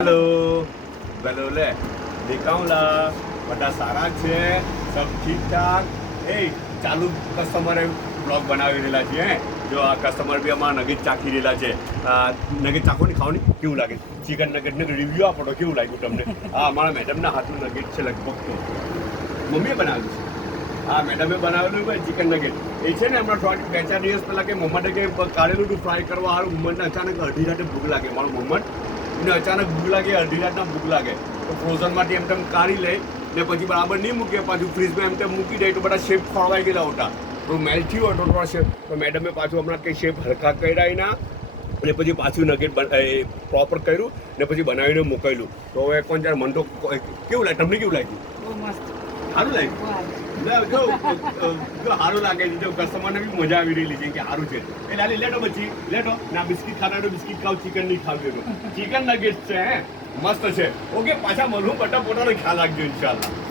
hello hello ले દેખાવલા બધા સારા છે સબ ઠીક ઠાક એ ચાલુ કસ્ટમરે બ્લોગ બનાવી રહેલા છે જો આ કસ્ટમર બી અમારા નગેટ ચાખી રહેલા છે નગેટ ચાખો ને ખાવાની કેવું લાગે ચિકન નગેટને રિવ્યૂ આપો તો કેવું લાગ્યું તમને આ અમારા મેડમના હાથનું નગેટ છે લગભગ તો મમ્મીએ બનાવેલું છે હા મેડમે બનાવેલું ભાઈ ચિકન નગેટ એ છે ને હમણાં થોડા 2-4 દિવસ પહેલાં કે મોહમ્મદે કે કાઢેલું હતું ફ્રાય કરવા સારું મોહમ્મદને અચાનક અડધી રાતે ભૂખ લાગે મારું મોહમ્મદ એને અચાનક ભૂખ લાગે અડધી રાતના ભૂખ લાગે તો ફ્રોઝનમાંથી એમ તેમ કાઢી લે ને પછી બરાબર નહીં મૂકે પાછું ફ્રીજમાં એમ તેમ મૂકી દે તો બધા શેપ ખોળવાઈ ગયેલા હતા તો મેલ્ટ થયું હતો થોડા શેપ તો મેડમે પાછું હમણાં કંઈ શેપ હરખા કર્યા એના અને પછી પાછું નગેટ પ્રોપર કર્યું ને પછી બનાવીને મોકલ્યું તો હવે કોણ જ્યારે મન તો કેવું લાગે તમને કેવું લાગ્યું બહુ મસ્ત સારું લાગ્યું જો સારું લાગે છે જો કસ્ટમરને બી મજા આવી રહેલી છે કે સારું છે એ લાલી લેટો પછી લેટો ના બિસ્કિટ ખાતા તો બિસ્કિટ ખાવ ચિકન નહીં ખાવ ચિકન નગેટ છે હે મસ્ત છે ઓકે પાછા મળું બટા પોતાનો ખ્યાલ રાખજો ઇન્શાલ્લાહ